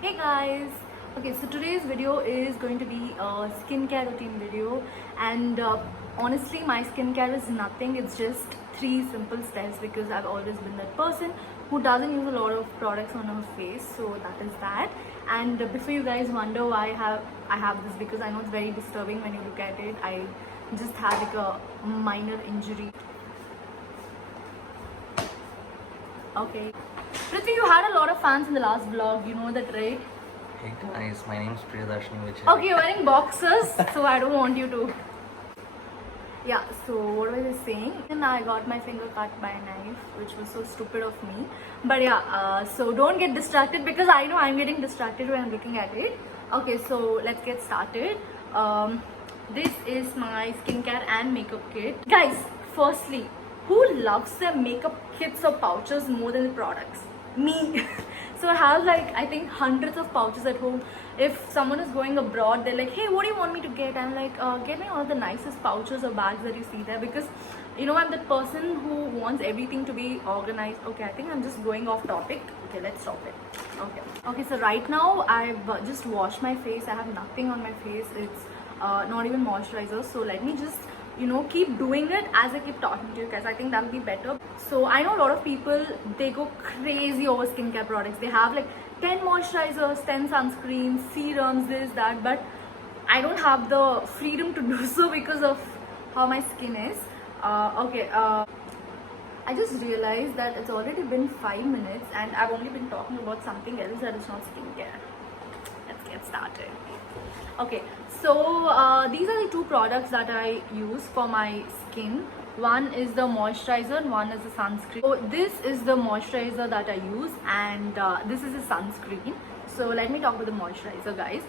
Hey guys! Okay, so today's video is going to be a skincare routine video, and honestly, my skincare is nothing. It's just 3 simple steps because I've always been that person who doesn't use a lot of products on her face. So that is that. And before you guys wonder why I have this, because I know it's very disturbing when you look at it. I just had like a minor injury. Okay. Prithvi, you had a lot of fans in the last vlog, you know that, right? Hey guys, my name is Priyadarshini Vijay. Okay, you're wearing boxers, so I don't want you to. Yeah, so what was I saying? And I got my finger cut by a knife, which was so stupid of me. But yeah, so don't get distracted because I know I'm getting distracted when I'm looking at it. Okay, so let's get started. This is my skincare and makeup kit. Guys, firstly, who loves their makeup kits or pouches more than the products? Me. So I have like, I think, hundreds of pouches at home. If someone is going abroad, they're like, hey, what do you want me to get? I'm like, get me all the nicest pouches or bags that you see there, because you know I'm that person who wants everything to be organized. Okay, I think I'm just going off topic. Okay, let's stop it. Okay, so right now I've just washed my face. I have nothing on my face. It's not even moisturizer. So let me just keep doing it as I keep talking to you guys. I think that'll be better. So I know a lot of people, they go crazy over skincare products. They have like 10 moisturizers, 10 sunscreens, serums, this, that, but I don't have the freedom to do so because of how my skin is. I just realized that it's already been 5 minutes and I've only been talking about something else that is not skincare. Let's get started. Okay, so these are the 2 products that I use for my skin. One is the moisturizer and one is the sunscreen. So this is the moisturizer that I use, and this is the sunscreen. So let me talk about the moisturizer, guys.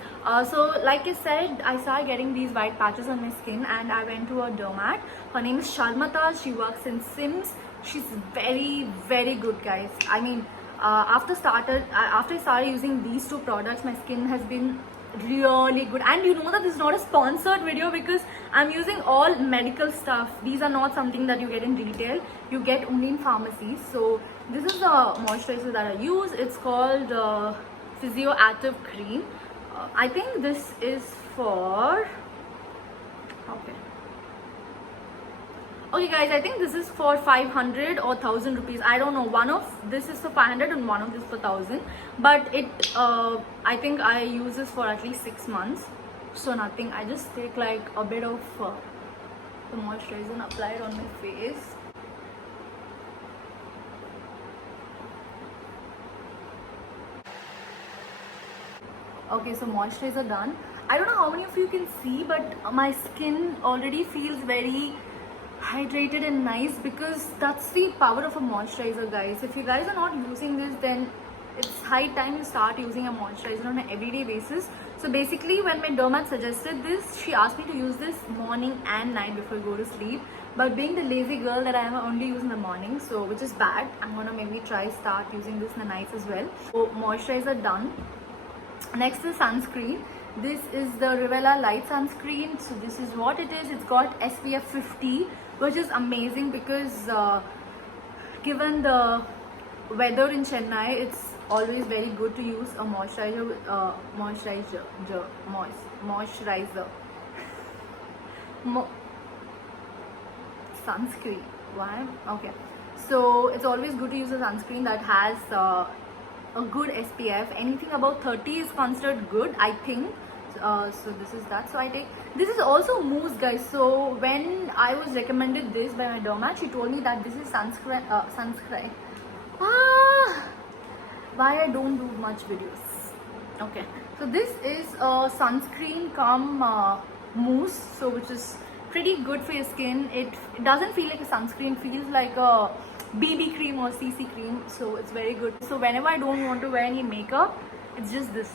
So like I said, I started getting these white patches on my skin and I went to a dermat. Her name is Sharmata. She works in Sims. She's very, very good, guys. I mean, after I started using these 2 products, my skin has been really good. And you know that this is not a sponsored video because I'm using all medical stuff. These are not something that you get in retail. You get only in pharmacies. So this is the moisturizer that I use. It's called Physio Active Cream. I think this is for okay guys, I think this is for 500 or 1000 rupees. I don't know, one of this is for 500 and one of this for 1000, but it I think I use this for at least 6 months. So nothing, I just take like a bit of the moisturizer and apply it on my face. Okay, so moisturizer done. I don't know how many of you can see, but my skin already feels very hydrated and nice, because that's the power of a moisturizer, guys. If you guys are not using this, then it's high time you start using a moisturizer on an everyday basis. So basically, when my dermat suggested this, she asked me to use this morning and night before I go to sleep. But being the lazy girl that I am, I only use in the morning, so which is bad. I'm gonna maybe start using this in the nights as well. So moisturizer done. Next is sunscreen. This is the Revela Light Sunscreen. So this is what it is. It's got SPF 50, which is amazing because given the weather in Chennai, it's always very good to use a moisturizer. Sunscreen. Why? Okay. So it's always good to use a sunscreen that has a good SPF. Anything above 30 is considered good, I think. So this is that. So I take this is also mousse, guys. So when I was recommended this by my dermat, she told me that this is sunscreen. Why I don't do much videos. Okay, so this is a sunscreen cum mousse, so which is pretty good for your skin. It doesn't feel like a sunscreen, feels like a BB cream or CC cream, so it's very good. So whenever I don't want to wear any makeup, it's just this.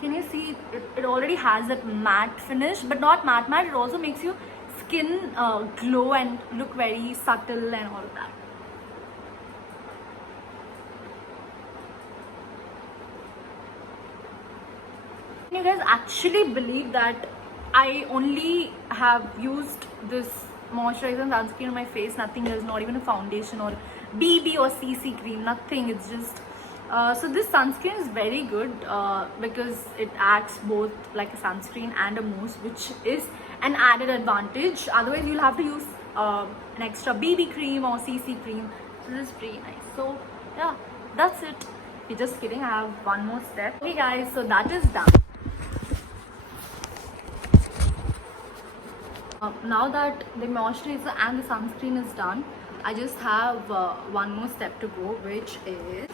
Can you see it already has that matte finish, but not matte, it also makes your skin glow and look very subtle and all of that. Can you guys actually believe that I only have used this moisturizer and sunscreen on my face, nothing else, not even a foundation or BB or CC cream, nothing. It's just So this sunscreen is very good because it acts both like a sunscreen and a mousse, which is an added advantage. Otherwise, you'll have to use an extra BB cream or CC cream. So this is pretty nice. So yeah, that's it. You're just kidding. I have one more step. Okay, guys. So that is done. Now that the moisturizer and the sunscreen is done, I just have one more step to go, which is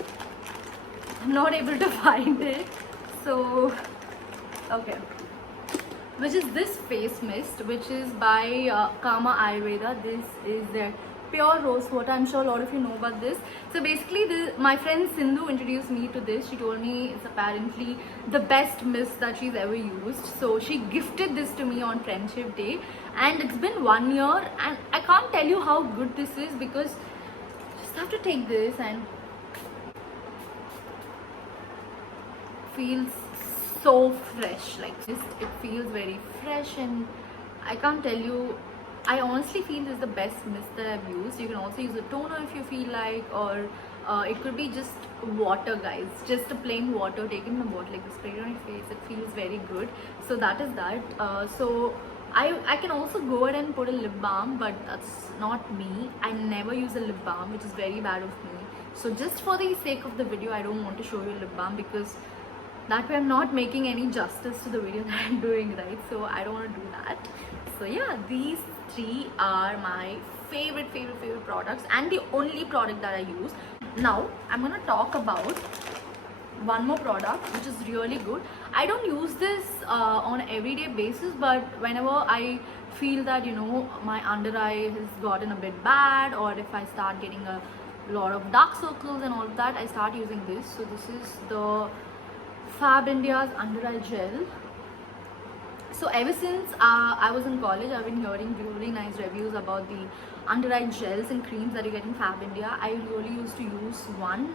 I'm not able to find it. So okay, which is this face mist, which is by Kama Ayurveda. This is their pure rose water. I'm sure a lot of you know about this. So basically, my friend Sindhu introduced me to this. She told me it's apparently the best mist that she's ever used. So she gifted this to me on Friendship Day, and it's been 1 year, and I can't tell you how good this is because you just have to take this and feels so fresh. Like it feels very fresh, and I can't tell you, I honestly feel this is the best mist that I've used. You can also use a toner if you feel like, or it could be just water, guys. Just a plain water taken in a bottle, like spray it on your face. It feels very good. So that is that. So I can also go ahead and put a lip balm, but that's not me. I never use a lip balm, which is very bad of me. So just for the sake of the video, I don't want to show you a lip balm because that way I'm not making any justice to the video that I'm doing, right? So I don't want to do that. So yeah, these three are my favorite products and the only product that I use. Now I'm gonna talk about one more product which is really good. I don't use this on an everyday basis, but whenever I feel that, you know, my under eye has gotten a bit bad, or if I start getting a lot of dark circles and all of that, I start using this. So this is the Fab India's under eye gel. So ever since I was in college, I've been hearing really nice reviews about the under eye gels and creams that you get in Fab India. I really used to use one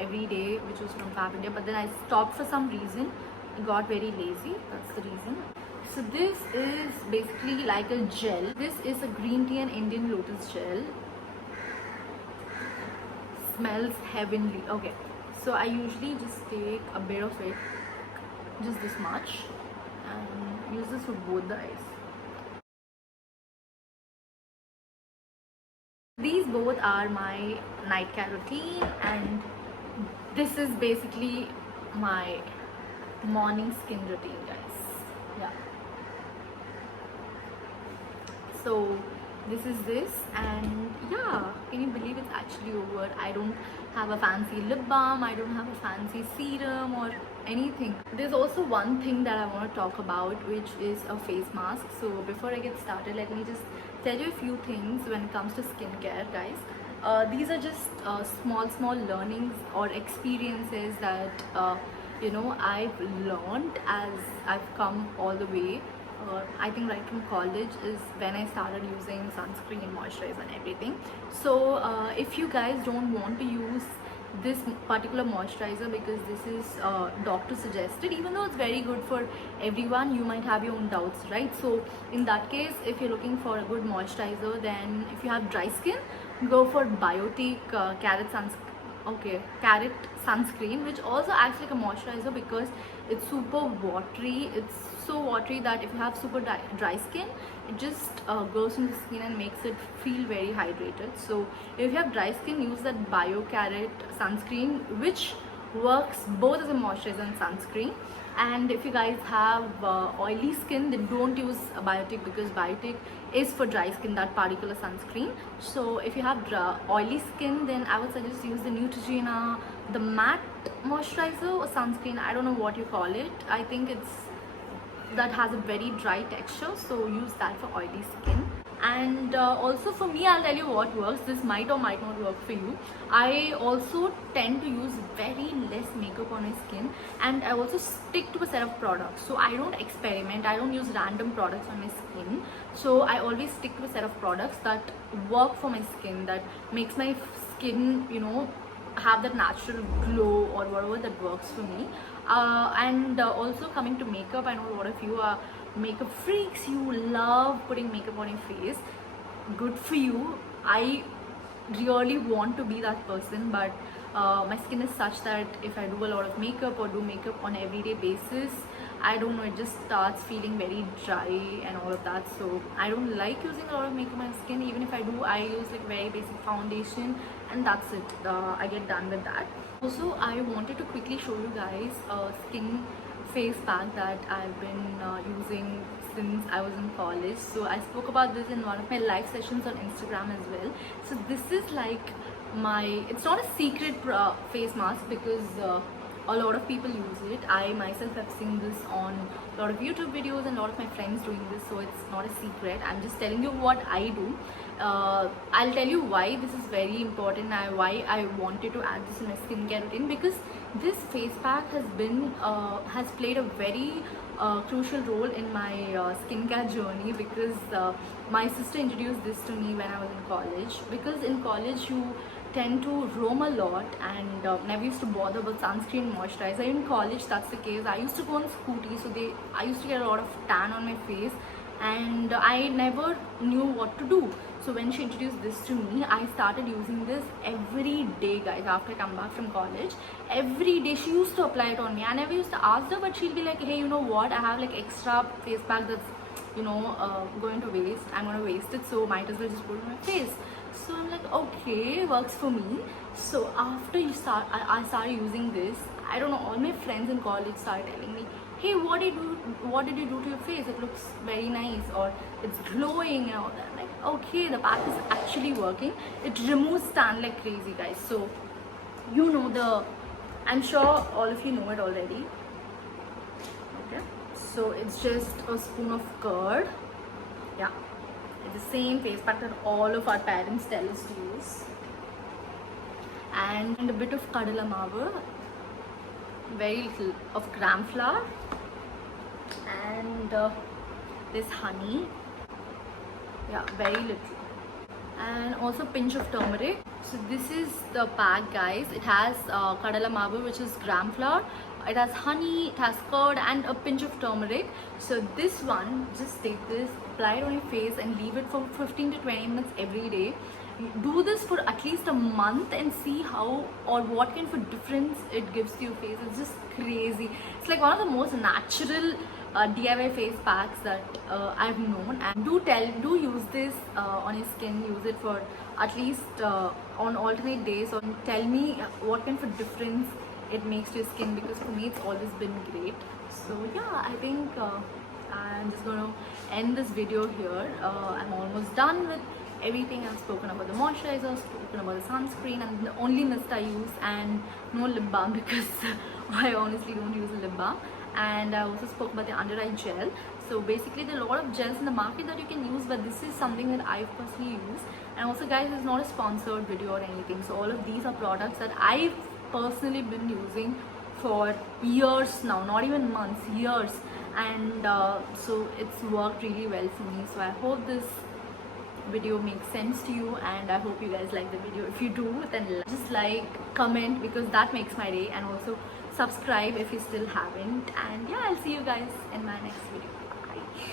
every day, which was from Fab India, but then I stopped for some reason. I got very lazy, that's the reason. So this is basically like a gel. This is a green tea and Indian lotus gel. Smells heavenly. Okay, so I usually just take a bit of it, just this much, and use this for both the eyes. These both are my night care routine, and this is basically my morning skin routine, guys. Yeah. So this is this, and yeah, can you believe it's actually over? I don't have a fancy lip balm, I don't have a fancy serum or anything. There's also one thing that I want to talk about, which is a face mask. So before I get started, let me just tell you a few things when it comes to skincare, guys. These are just small learnings or experiences that you know, I've learned as I've come all the way. I think right from college is when I started using sunscreen, moisturizer and everything. So if you guys don't want to use this particular moisturizer because this is doctor suggested, even though it's very good for everyone, you might have your own doubts, right? So in that case, if you're looking for a good moisturizer, then if you have dry skin, go for Biotique Carrot sunscreen, which also acts like a moisturizer because it's super watery. It's so watery that if you have super dry skin, it just goes in the skin and makes it feel very hydrated. So if you have dry skin, use that Carrot sunscreen, which works both as a moisturizer and sunscreen. And if you guys have oily skin, then don't use a Biotique because Biotique is for dry skin, that particular sunscreen. So if you have oily skin, then I would suggest use the Neutrogena, the matte moisturizer or sunscreen, I don't know what you call it. I think it's that has a very dry texture, so use that for oily skin. And also for me, I'll tell you what works. This might or might not work for you. I also tend to use very less makeup on my skin, and I also stick to a set of products. So I don't experiment, I don't use random products on my skin. So I always stick to a set of products that work for my skin, that makes my skin, you know, have that natural glow or whatever that works for me. And also coming to makeup, I know a lot of you are makeup freaks, you love putting makeup on your face. Good for you. I really want to be that person, but my skin is such that if I do a lot of makeup or do makeup on everyday basis, I don't know, it just starts feeling very dry and all of that. So I don't like using a lot of makeup on my skin. Even if I do, I use like very basic foundation and that's it. I get done with that. Also, I wanted to quickly show you guys a skin face pack that I've been using since I was in college. So I spoke about this in one of my live sessions on Instagram as well. So this is like it's not a secret face mask because a lot of people use it. I myself have seen this on a lot of YouTube videos and a lot of my friends doing this, so it's not a secret. I'm just telling you what I do. I'll tell you why this is very important and why I wanted to add this in my skincare routine, because this face pack has played a very crucial role in my skincare journey, because my sister introduced this to me when I was in college. Because in college you tend to roam a lot and never used to bother about sunscreen, moisturizer. In college that's the case. I used to go on scooty, so I used to get a lot of tan on my face and I never knew what to do. So when she introduced this to me, I started using this every day, guys. After I come back from college, every day she used to apply it on me. I never used to ask her, but she'll be like, hey, you know what, I have like extra face pack that's going to waste. I'm going to waste it, so might as well just put it on my face. So I'm like, okay, works for me. So after I started using this, I don't know, all my friends in college started telling me, hey, what did you do to your face? It looks very nice, or it's glowing and all that. I'm like, okay, the pack is actually working. It removes tan like crazy, guys. So I'm sure all of you know it already. Okay, so it's just a spoon of curd. Yeah, it's the same face pack that all of our parents tell us to use, and a bit of kadala maava, very little of gram flour, and this honey. Yeah, very little, and also pinch of turmeric. So this is the pack, guys. It has kadala maava, which is gram flour. It has honey, it has curd, and a pinch of turmeric. So this one, just take this, apply it on your face, and leave it for 15 to 20 minutes every day. Do this for at least a month and see how or what kind of difference it gives to your face. It's just crazy. It's like one of the most natural DIY face packs that I've known. And do use this on your skin. Use it for at least on alternate days, or tell me what kind of difference it makes to your skin, because for me it's always been great. So yeah, I think I'm just gonna end this video here. I'm almost done with everything. I've spoken about the moisturizer, spoken about the sunscreen, and the only mist I use, and no lip balm because I honestly don't use a lip balm. And I also spoke about the under eye gel. So basically there are a lot of gels in the market that you can use, but this is something that I personally use. And also, guys, it's not a sponsored video or anything. So all of these are products that I've personally been using for years now, not even months, years. And so it's worked really well for me. So I hope this video makes sense to you, and I hope you guys like the video. If you do, then just like, comment, because that makes my day, and also subscribe if you still haven't. And yeah, I'll see you guys in my next video. Bye.